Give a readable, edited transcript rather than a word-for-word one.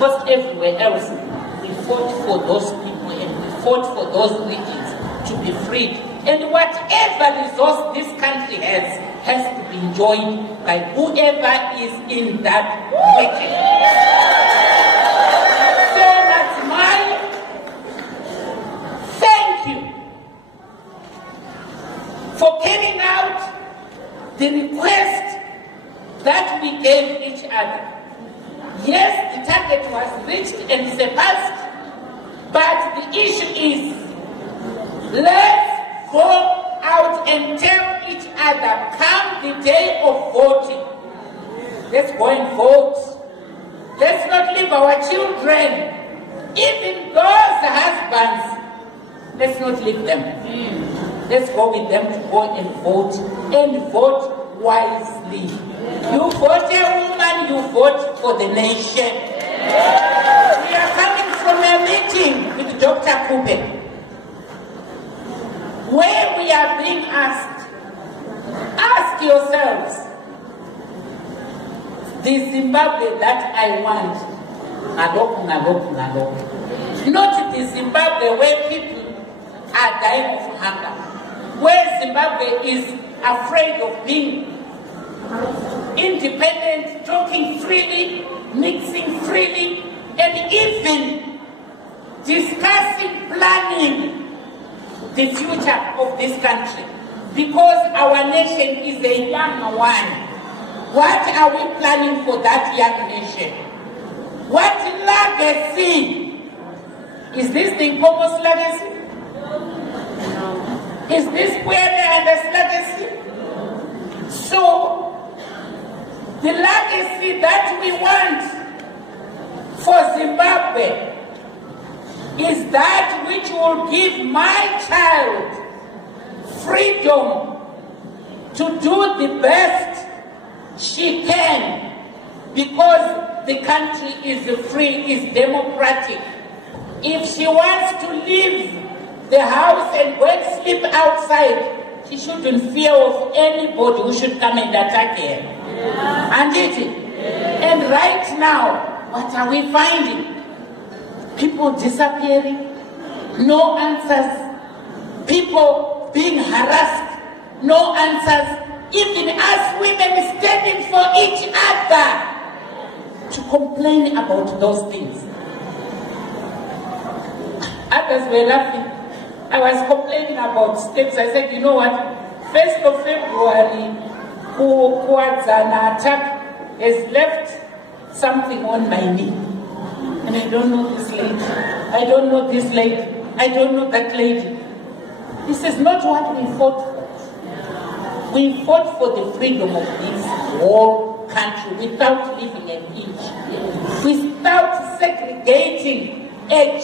Because everywhere else, we fought for those people and we fought for those regions to be freed. And whatever resource this country has to be enjoyed by whoever is in that region. So that's my thank you for carrying out the request that we gave each other. Yes, the target was reached and surpassed, but the issue is, let's go out and tell each other, come the day of voting, let's go and vote. Let's not leave our children, even those husbands, let's not leave them. Let's go with them to go and vote wisely. You vote a woman, you vote for the nation. We are coming from a meeting with Dr. Kube, where we are being asked, ask yourselves, the Zimbabwe that I want, not the Zimbabwe where people are dying of hunger, where Zimbabwe is afraid of being independent, talking freely, mixing freely, and even discussing, planning the future of this country. Because our nation is a young one. What are we planning for that young nation? What legacy? Is this the Nkomo's legacy? Is this Kwere's legacy? So, the legacy that we want for Zimbabwe is that which will give my child freedom to do the best she can, because the country is free, is democratic. If she wants to leave the house and go and sleep outside, she shouldn't fear of anybody who should come and attack her. And and right now, what are we finding? People disappearing, no answers, people being harassed, no answers, even us women standing for each other to complain about those things. Others were laughing. I was complaining about steps. I said, you know what? 1st of February, Kuwadzana attack has left something on my knee. And I don't know this lady. I don't know this lady. I don't know that lady. This is not what we fought for. We fought for the freedom of this whole country without leaving an inch, without segregating a